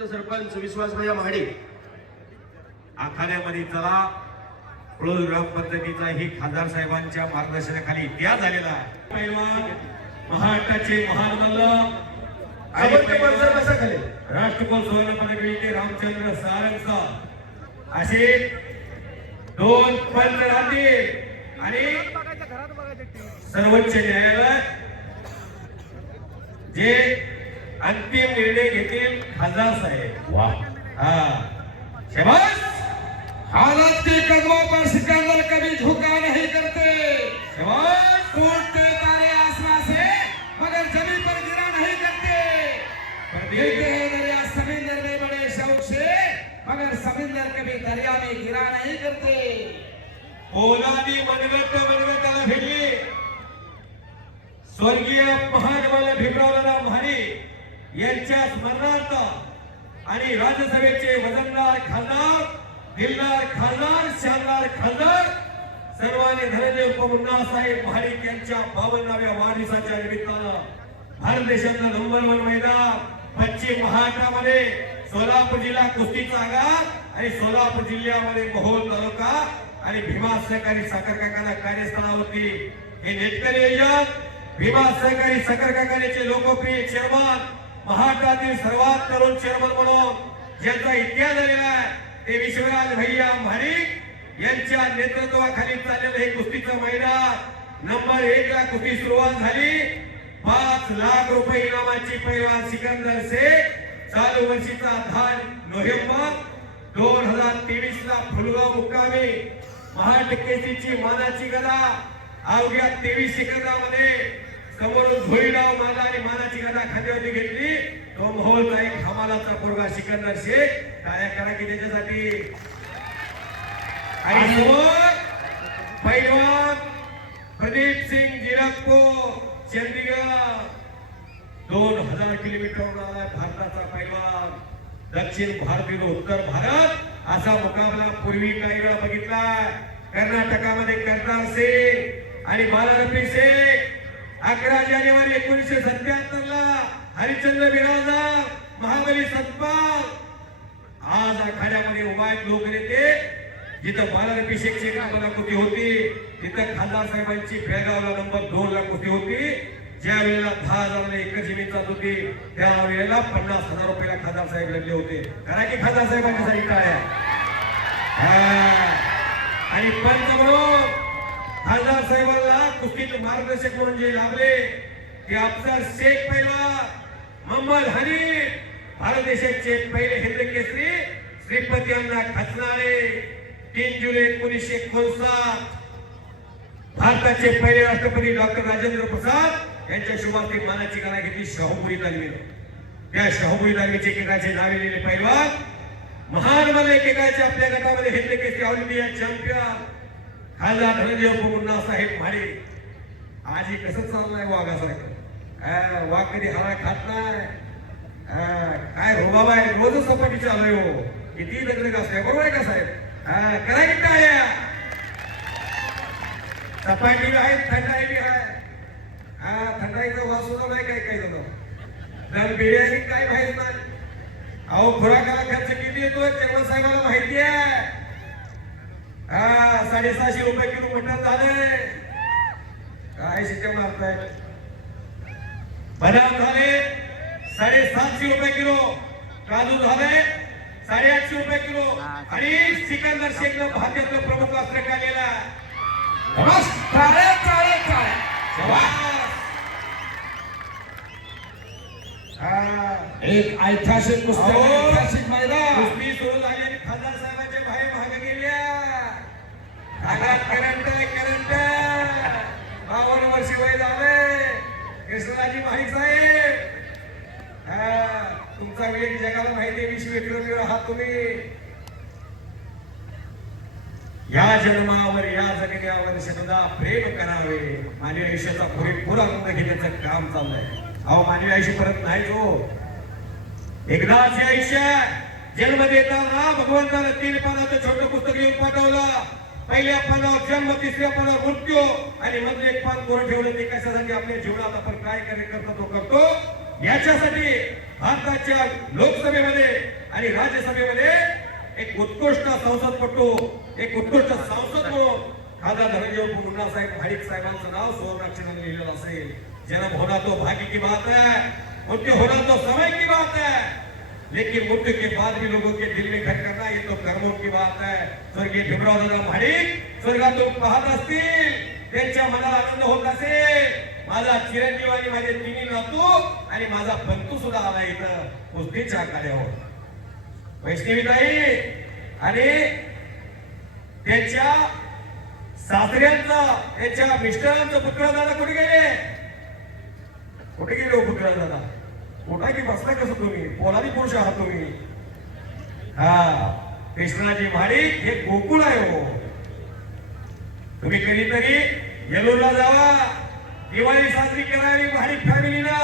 निवृत्त सरपंच विश्वासभैया महाडे आखाड्यामध्ये चला क्लोज ग्रामपंचायतीचा ही खासदार साहेबांच्या मार्गदर्शनाखाली इतिहास झालेला आहे. महाराष्ट्राचे महान राष्ट्रकुल सुवर्ण पदक विजेते रामचंद्र सारंगचा असे दोन पंच राहतील. आणि सर्वोच्च न्यायालय जे अंतिम निर्णय घेतील खासदार साहेब. वाह. हा. शाबास हालत के कदमों पर सिकंदर कभी झुका नहीं करते. शाबास टूटते तारे आसमां से मगर जमीन पर गिरा नहीं करते. देते हैं दरिया समुंदर में बड़े शौक से मगर समुंदर कभी दरिया में गिरा नहीं करते. पोलादी मनगट मनगटाला भिडली. स्वर्गीय महाजवाला भीमरावराव महारी यांच्या स्मरणार्थ आणि राज्यसभेचे वजनदार खासदार दिलदार खासदार शानदार खासदार सर्वांनी धनंजय उपमुन्ना साहेब महाडिक यांच्या बावन्नाव्या वाढदिवसाच्या निमित्तानं भारत देशातलं नंबर वन मैदान पश्चिम महाराष्ट्रामध्ये सोलापूर जिल्हा कुस्तीचा आगार आणि सोलापूर जिल्ह्यामध्ये मोहोळ तालुका आणि भीमा सहकारी साखर कारखाना कार्यस्थळावरती हे नेटकरी आयोजन भीमा सहकारी साखर कारखान्याचे लोकप्रिय चेअरमन महाराष्ट्रातील सर्वात तरुण चेअरमन म्हणून ज्यांचा इतिहास झालेला आहे ते विश्वराज भैया महाडिक यांच्या नेतृत्वाखाली चाललेलं हे कुस्तीचं मैदान नंबर एक ला कुस्ती सुरुवात झाली. पाच लाख रुपये इनामाची पहिला सिकंदर शेख चालू वर्षीचा दहा नोव्हेंबर. दोन हजार तेवीस ला फुलगाव मुक्कामी महाटकेसीची मानाची गदा. अवघ्या तेवीस सेकंदामध्ये समोरून झोईडाव माना आणि मानाची गदा खात्यावरती घेतली. तो मोहोळचा एक हमालाचा पोरगा सिकंदर शेख. टाळ्या करा की त्याच्यासाठी? आणि समोर पैलवान प्रदीप सिंग जिरकपूर चंदीगड. दोन हजार किलोमीटर भारताचा पैलवान. दक्षिण भारतीय उत्तर भारत. असा मुकाबला पूर्वी काही वेळा बघितला. कर्नाटकामध्ये करतार सिंग आणि बालारपी शेख अकरा जानेवारी एकोणीसशे सत्याहत्तर ला हरिश्चंद्र बिराजदार महाबली सतपाल. आज आखाड्यामध्ये उभा आहेत लोक नेते जिथं बालारपी शेखची लाख कुस्ती होती तिथं खासदार साहेबांची बेळगावला नंबर दोन ला कुस्ती होती. ज्या वेळेला दहा हजाराला एकर जमीन जात होती त्या वेळेला पन्नास हजार रुपयाला खासदार साहेब लागले होते. कारण की खासदार साहेबांच्या साठी काय आणि पंच म्हणून खासदार साहेबांना कुस्तीचे मार्गदर्शक म्हणून जे लाभले ते अफसर शेख पहिला मोहम्मद हनी भारत देशाचे पहिले हिंद केसरी श्रीपती यांना खचणारे तीन जुलै एकोणीसशे एकोणसाठ. भारताचे पहिले राष्ट्रपती डॉक्टर राजेंद्र प्रसाद यांच्या शुभार्थी मानाची गाणा घेतली शाहूपुरी लागली त्या शाहूपुरी लागलीचे एकेकाचे नावे लिहिले पहिलवान महान मला एकेकाचे आपल्या गटामध्ये Hind Kesari all India champion खासदार धनंजय उपमुन्ना साहेब भारे आज हे कसं चाललंय वाघासारखं? आ, वाघ कधी हरा खात नाही? काय हो बाबा आहे रोजच सपाटी चालू आहे हो. किती लग्न असते बरोबर आहे का साहेब? करा की टाळ्या. सपाटी आहे थंडाई बी आहे. हा थंडाईचा वास सुद्धा नाही काय काय झालं तर बिर्याणी काय माहीत नाही. अहो खुराकाला खर्च किती येतो चंद्र साहेबाला माहिती आहे. हा साडेसहाशे रुपये किलो मटण झाले. काय शिक्के मारताय? बदाम झाले साडेसातशे रुपये किलो. काजू झाले साडेआठशे रुपये किलो. आणि सिकंदर शेखनं भाजपचं प्रमुख अस्त्र काढलेला. एक ऐतिहासिक अहो. ऐतिहासिक मैदान. कुस्ती सुरू झाली आणि खासदार साहेबांच्या बाहेर भाग गेल्या भागात करंट करंट. बावन्न वर्ष वय झाले. कृष्णाजी माहीत साहेब. तुमचा वेग जगाला माहिती विश्वविक्रमी आहात तुम्ही. या जन्मावर या जगण्यावर सदा प्रेम करावे. मानवी आयुष्याचा पुरेपूर आनंद घेण्याचं काम चाललंय. अहो मानवी आयुष्य परत नाही हो. एकदाच आयुष्य जन्म देताना भगवंतानं तीन पानाचं छोटं पुस्तक लिहून पाठवलं. पहिल्या पानावर जन्म तिसऱ्या पानावर मृत्यू आणि मधलं एक पान कोण ठेवलं ते कशासाठी आपल्या जीवनात आपण काय कार्य करतो तो करतो? याच्यासाठी भारताच्या लोकसभेमध्ये आणि राज्यसभेमध्ये एक उत्कृष्ट संसदपटू एक उत्कृष्ट संसद म्हणून खासदार धनंजय मुन्ना साहेब भाडिक साहेबांचं नाव सुवर्णाक्षराने लिहिलेलं असेल. ज्यांना होणार तो भाग्य की बात आहे. मृत्यु होणार तो समय की बात आहे? लेकिन मृत्यु के बाद भी लोगों के दिल में घर करना ये तो कर्मों की बात है। स्वर्गीय भीमराव दादा स्वर्ग स्वर्गातून पाहत असतील। त्यांच्या मनाला आनंद होत असेल। माझा चिरंजीव आणि माझे तिन्ही नातू आणि माझा बंधू सुद्धा आला इथं कुस्तीच्या कार्यावर वैष्णवी ताई आणि त्याच्या सासऱ्यांचा त्याच्या मिस्टरांचं पुत्र दादा कुठे गेले? कुठे गेले हो दादा? कुठा की बसला कसं तुम्ही? पोलादी पुरुष आहात तुम्ही. हा कृष्णाची महाडिक हे गोकुळ आहे हो. तुम्ही कधीतरी येलोला जावा. दिवाळी साजरी करावी महाडिक फॅमिलीला.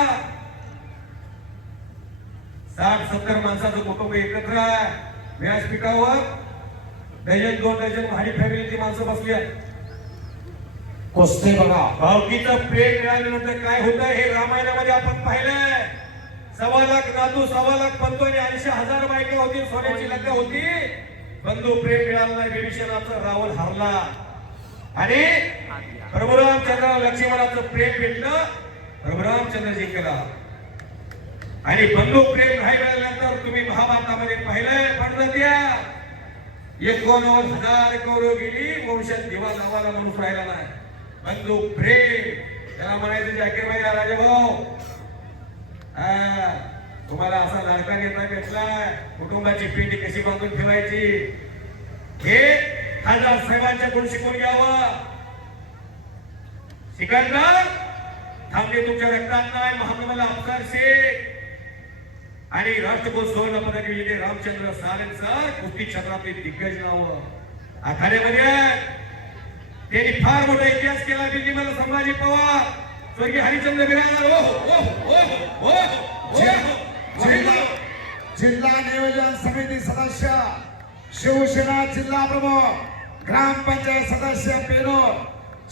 साठ सत्तर माणसाचं कुटुंब एकत्र आहे. व्यासपीठावर डझन दोन डझन महाडिक फॅमिलीची माणसं बसली आहेत. कुस्ती बघा. भावकीचं प्रेम मिळाल्यानंतर काय होतं हे रामायणामध्ये आपण पाहिलंय. सव्वा लाख नातू सव्वा लाख पंतो आणि ऐंशी हजार बायका होती सोन्याची लग्न होती. बंधू प्रेम मिळालं नाही विभीषणाचं रावण हारला. आणि प्रभू रामचंद्र लक्ष्मणाचं प्रेम भेटलं प्रभू रामचंद्र जिंकला आणि बंधू प्रेम नाही मिळाल्यानंतर तुम्ही महाभारतामध्ये पाहिलंय पडद्या एकोणनव्वद हजार कौरव गेली वंशात दिवा लावायला माणूस राहिला नाही. बंधू प्रेम त्याला म्हणायचं जाकीर भाई राजाभाऊ हा, तुम्हाला असा लाडका नेता भेटला कुटुंबाची पिंडी कशी बांधून ठेवायची? हे खासदार साहेबांच्या कोण शिकून घ्यावं? सिकंदर थांबले तुमच्या रक्तात नाही अफसर शेख. आणि राष्ट्रकुल सुवर्ण पदक विजेते रामचंद्र सारंग सर कुस्ती क्षेत्रातले दिग्गज नाव. आखाड्यामध्ये त्यांनी फार मोठा इतिहास केला दिल्लीमध्ये संभाजी पवार. स्वर्गीय हरिचंद्र बिराजदार हो. हो. सदस्य शिवसेना जिल्हा प्रमुख ग्रामपंचायत सदस्य पेनोर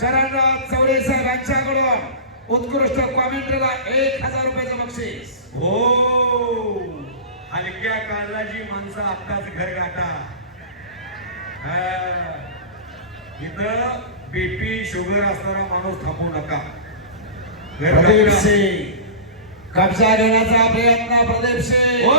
चरणराज चौरे साहेब यांच्याकडून उत्कृष्ट कॉमेंट्रीला एक हजार रुपयाचं बक्षीस. हो. हलक्या काळाची माणसं आत्ताच घर गाठा. इथं बीपी शुगर असणारा माणूस थांबू नका. प्रदीप. सिंग कब्जा घेण्याचा प्रयत्न प्रदीप सिंग.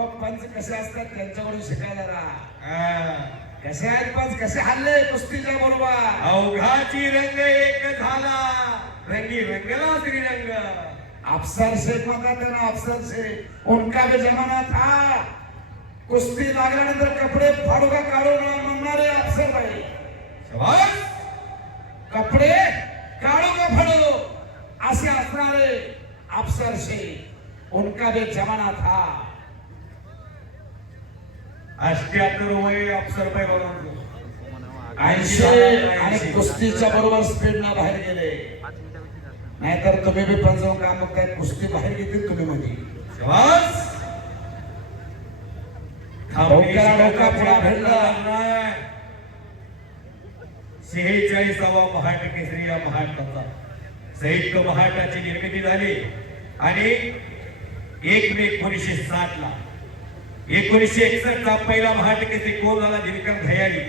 अहो पंच कसे असतात त्यांच्याकडून शिकायला जरा हा. कसे आहेत पंच? कसे हल्ले? कुस्तीच्या बरोबर. अवघाची रंग एक झाला. रंगी रंगला श्रीरंग. अफसर शेख म्हणतात त्यांना अफसर शेख. उनका भी जमाना था. कुस्ती लागल्यानंतर कपडे फाडू का काढू ना म्हणणारे अफसर भाई. शाबास. कपडे काढू का फाडू. असे असणारे अफसर शेख. उनका भी जमाना था. अष्ट्याहत्तर वय अफसर पैलवानांचं. ऐंशी आणि कुस्तीच्या बरोबर स्पीडनं बाहेर गेले. नाहीतर तुम्ही बी पण जाऊन काम बघताय कुस्ती बाहेर घेतील तुम्ही मध्ये. शेहेचाळीसावा महाराष्ट्र केसरी या महाराष्ट्राचा संयुक्त महाराष्ट्राची निर्मिती झाली. आणि एक मे एकोणीसशे साठ ला एकोणीसशे एकसष्ट चा पहिला महाटकेचे कोण झाला? दिनकर धयारी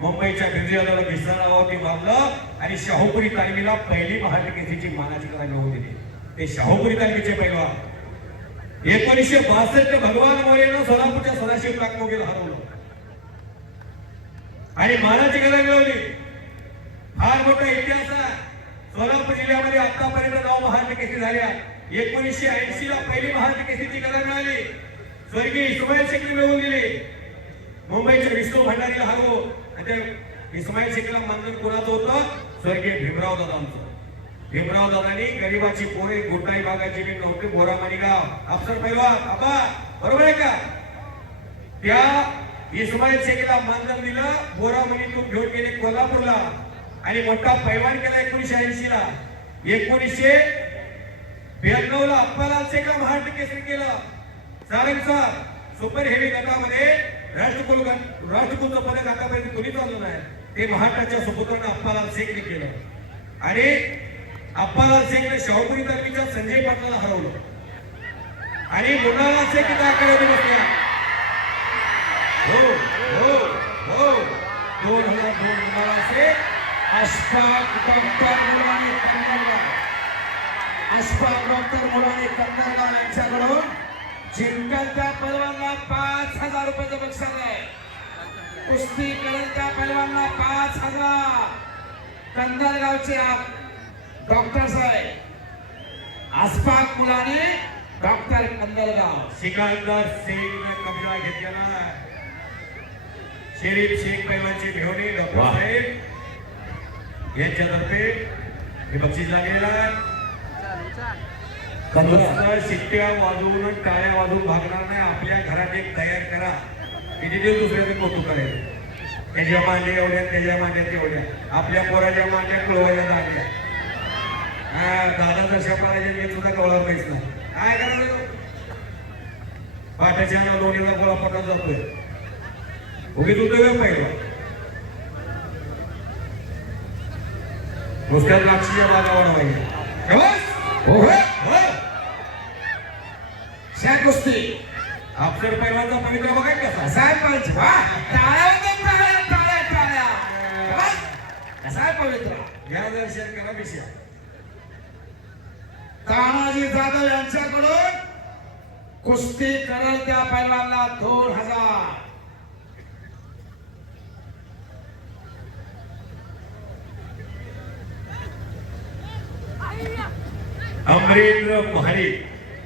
मुंबईच्या बिर्जुदाला भिसारावरती बांधलं आणि शाहूपुरी तालमीला पहिली महाटकेची मानाची कला मिळवून दिली ते शाहूपुरी तालमीचे पैलवान. एकोणीसशे बासष्ट भगवान मोरेनं सोलापूरच्या सदाशिव टाकमोगीला हरवलं. आणि मानाची कला मिळवली. फार मोठा इतिहास आहे. सोलापूर जिल्ह्यामध्ये आतापर्यंत नऊ महाटकेसी झाल्या. एकोणीसशे ऐंशी ला पहिली महाटकेसीची कला मिळाली. स्वर्गीय इस्माईल शेखने मिळवून दिले. मुंबईच्या विष्णू भंडारीला हरवू आणि त्या इस्माईल शेखला मानधन कोणाचं होतं. स्वर्गीय भीमराव दादांचं भीमराव दादांनी गरीबाची पोरे गोटाई भागाची मी नव्हते बोरा गाव. अफसर पैलवान आबा बरोबर आहे का? त्या इस्माईल शेखला मानधन दिलं. बोरा मणीतून घेऊन गेले कोल्हापूरला. आणि मोठा पैवान केला एकोणीशे ऐंशी ला एकोणीसशे ब्याण्णव ला अप्पालाल शेखला महाराष्ट्र केसरी केलं. सारंगचा सुपर हेवी गटामध्ये राष्ट्रकुल गट- राष्ट्रकुलचं पदक आतापर्यंत कोणी चाललं नाही. ते महाराष्ट्राच्या सुपुत्रानं अप्पालाल सिंगने केलं. आणि अप्पालाल सिंगने शाहूपुरी तालमीच्या संजय पाटलाला हरवलं. आणि मुलाला असे इथं आकड्यावर बसल्या हो हो हो. दोन हजार दोन मुन्नालाल शेख अशफाक डॉक्टर मुलाने कंदरगाव डॉक्टर मुलाने कंदरगाव यांच्याकडून जिंकल त्या पैलवानला पाच हजार रुपयाचं बक्षीस आहे. कुस्ती करेल त्या पैलवानला पाच हजार. कंदरगावचे आप- डॉक्टर साहेब. अशफाक मुलाने डॉक्टर कंदरगाव सिकंदर सिंग कब्जा घेतलेला आहे. शरीफ शेख पैलवानचे भेवणे डॉक्टर. साहेब. यांच्यातर्फे हे बक्षीस लागलेलं आहे. शिट्ट्या वाजवून टाळ्या वाजवून भागणार नाही. आपल्या घरात एक तयार करा. किती ते दुसऱ्याचं कौतुक करेल त्याच्या मांड्या एवढ्या त्याच्या मांड्या तेवढ्या. आपल्या पोराच्या मांड्या कळवायला लागल्या हा दादा जशा करायचे मी सुद्धा कवळा पैसा काय करायचं पाट्याच्या लोणीला गोळा पटत जातोय. उगीच उद्योग पाहिजे नुसत्या द्राक्षीच्या बागा वाढवायच्या. पवित्र बघा कसा. टाळ्या टाळ्या कसा पवित्र? या दर्शन करा विषय तानाजी जाधव यांच्याकडून कुस्ती करेल त्या पैलवानला दोन हजार. अमरेंद्र महारी.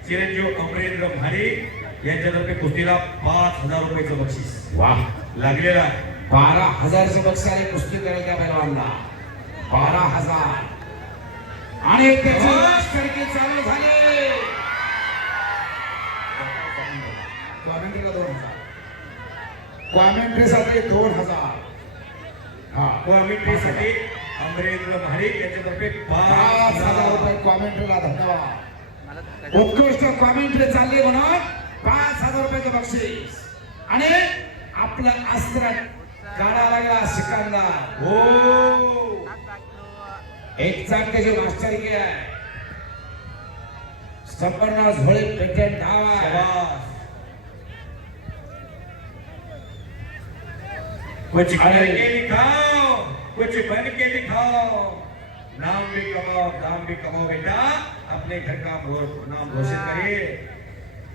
चिरंजीव अमरेंद्र महारी यांच्यातर्फे कुस्तीला पाच हजार रुपयाचं बक्षीस. वा. लागलेलं आहे. बारा हजारचं बक्षीस आहे कुस्ती करेल त्या पैलवानला बारा हजार. आणि त्याची लष्करकी चालू झाली. कॉमेंट्रीला दोन हजार? कॉमेंट्रीसाठी दोन हजार. हा. कॉमेंट्रीसाठी अमरेंद्र महारी यांच्यातर्फे पाच हजार रुपये कॉमेंट्रीला धन्यवाद. उत्कृष्ट कॉमेंट्री चालली म्हणून पाच हजार रुपयाचं बक्षीस. आणि आपलं अस्त्र काढा लागला सिकंदर. हो. एक चाक त्याची मास्टरकी आहे. संपन्न झोळी पेटंट धाव. आहे. कुछ करके दिखाओ कुछ बन के दिखाओ। नाम भी कमाओ नाम भी कमाओ बेटा। अपने घर का नाम रोशन करिए।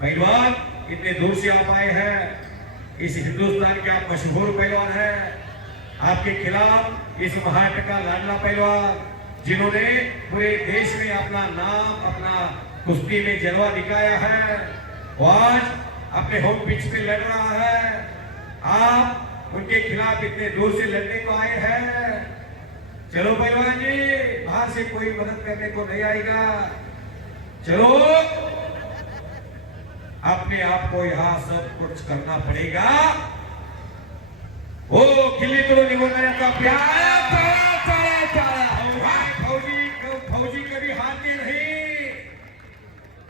पहलवान इतने दूर से आप आए हैं। इस हिंदुस्तान के आप मशहूर पहलवान हैं। आपके खिलाफ इस महाट का लाडला पहलवान जिन्होंने पूरे देश में अपना नाम अपना कुश्ती में जलवा दिखाया है। वो आज अपने होम पिच पे लड़ रहा है। आप उनके खिलाफ इतने दूर से लड़ने को आए हैं। चलो पहलवान जी बाहर से कोई मदद करने को नहीं आएगा। चलो। अपने आप को यहाँ सब कुछ करना पड़ेगा। जाण्याचा टाळ्या, प्रयत्न टाळ्या, टाळ्या, टाळ्या. फौजी फौजी कधी हारते नाही।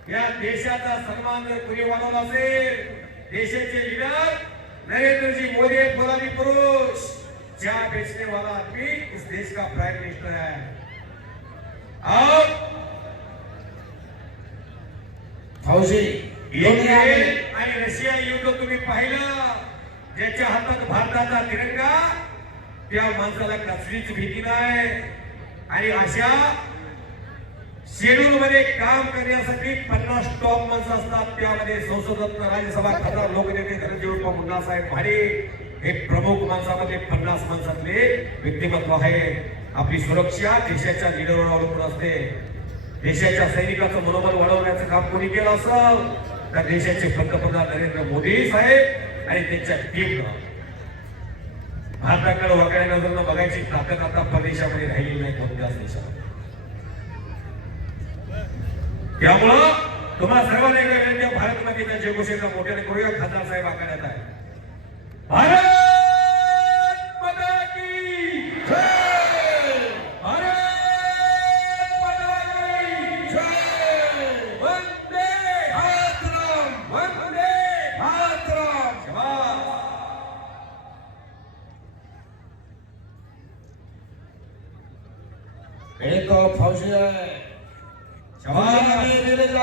या देशाचा सन्मान वाढवला असेल देशाचे लीडर। नरेंद्रजी मोदी एक फौलादी पुरुष चहा बेचने वाला आदमी इस देश का प्राइम मिनिस्टर है। अब फौजी युक्रेन आणि रशिया युद्ध तुम्ही पाहिलं ज्याच्या हातात भारताचा तिरंगा त्या माणसाला कसलीच भीती नाही. आणि अशा शेड्यूल मध्ये काम करण्यासाठी पन्नास टॉप माणसं असतात. त्यामध्ये संसद राज्यसभा खासदार लोकनेते धनंजय मुन्ना साहेब भाडे. हे प्रमुख माणसामध्ये पन्नास माणसातले व्यक्तिमत्व आहे. आपली सुरक्षा देशाच्या लिडरवर अवलंबून असते. देशाच्या सैनिकाचं मनोबल वाढवण्याचं काम कोणी केलं असेल तर देशाचे पंतप्रधान नरेंद्र मोदी साहेब आणि त्यांच्या टीमनं भारताकडे वाकड्या नजरनं बघायची ताकद आता परदेशामध्ये राहिलेली नाही कोणत्याच देशात त्यामुळं तुम्हा सर्व सर्वांनी भारत मातेच्या जयघोषेचा मोठ्याने करूया खासदार साहेब आकारण्यात आहे भारत!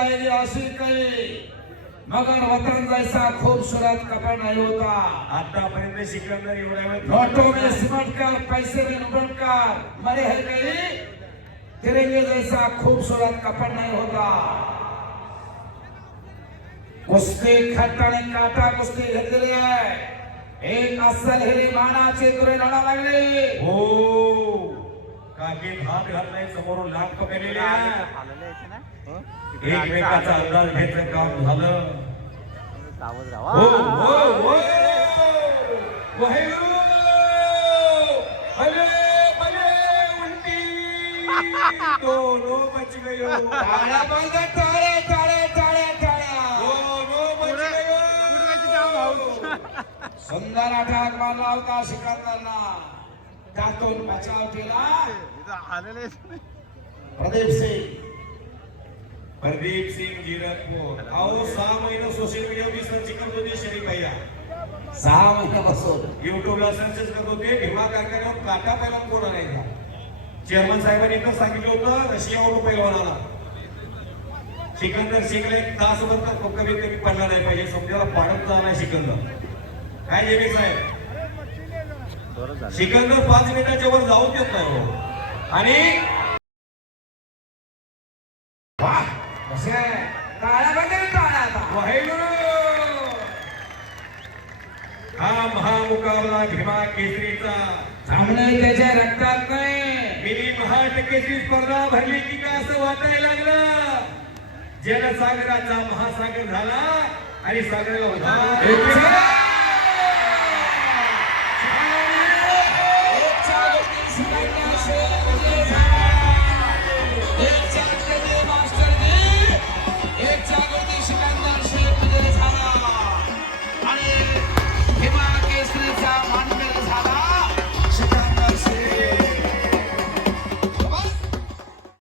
मिल जाएगी आशिकी मगर वतन जैसा खूबसूरत कपड़ा नहीं होता. आतापर्यंत सिकंदर एवढ्या नोटों में सिमट कर पैसे में लुढ़क कर. मरे है गई तिरंगे जैसा खूबसूरत कपड़ नहीं होता. कुस्ती खट्टाने काटा कुस्ती घेतलेली आहे. एक अस्सल हिरी मानाची तुरे लढा लागली. हो. काकी हात घातलाय समोरून लाभ पकडलेले एकमेकाचा अंदाज घ्यायचं काम झालं. हो हो हो. दोनों बच गयो बंद दोनों बच गयो सुंदर अटॅक मारला होता सिकंदरना त्यातून बचाव केला. प्रदीप सिंग. प्रदीप सिंग जीरकपूर. अहो सहा महिने सोशल मीडियावर सर्च करत होते शरीफ भैया सहा महिन्यापासून. युट्यूबला सर्च करत होते. भीमा कारखान्यावर काटा पैलवान कोण आणायचा चेअरमन साहेबांनी तर सांगितलं होतं रशियावरून पैलवान आला. सिकंदर सिंगला एक तासभर तर कमीत कमी पडला नाही पाहिजे. समजायला पाडत नाही सिकंदर. काय जेबी साहेब? सिकंदर पाच मिनिटाच्या वर जाऊ देत नाही हो. आणि हा महामुकाबला भीमा केसरीचा. थांबणे त्याच्या रक्तात नाही मिनी महाटकेची स्पर्धा भरली की का असं वाटायला लागलं? जनसागराचा महासागर झाला आणि सागराला होता